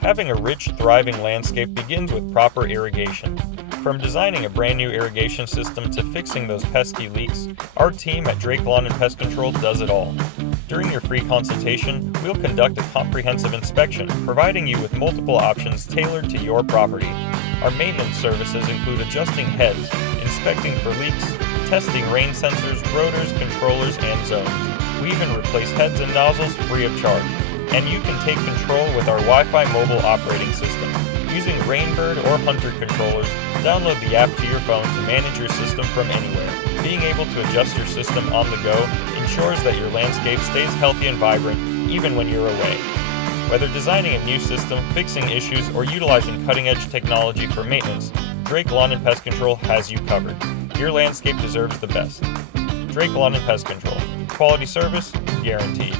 Having a rich, thriving landscape begins with proper irrigation. From designing a brand new irrigation system to fixing those pesky leaks, our team at Drake Lawn and Pest Control does it all. During your free consultation, we'll conduct a comprehensive inspection, providing you with multiple options tailored to your property. Our maintenance services include adjusting heads, inspecting for leaks, testing rain sensors, rotors, controllers, and zones. We even replace heads and nozzles free of charge. And you can take control with our Wi-Fi mobile operating system. Using Rainbird or Hunter controllers, download the app to your phone to manage your system from anywhere. Being able to adjust your system on the go ensures that your landscape stays healthy and vibrant even when you're away. Whether designing a new system, fixing issues, or utilizing cutting-edge technology for maintenance, Drake Lawn and Pest Control has you covered. Your landscape deserves the best. Drake Lawn and Pest Control. Quality service guaranteed.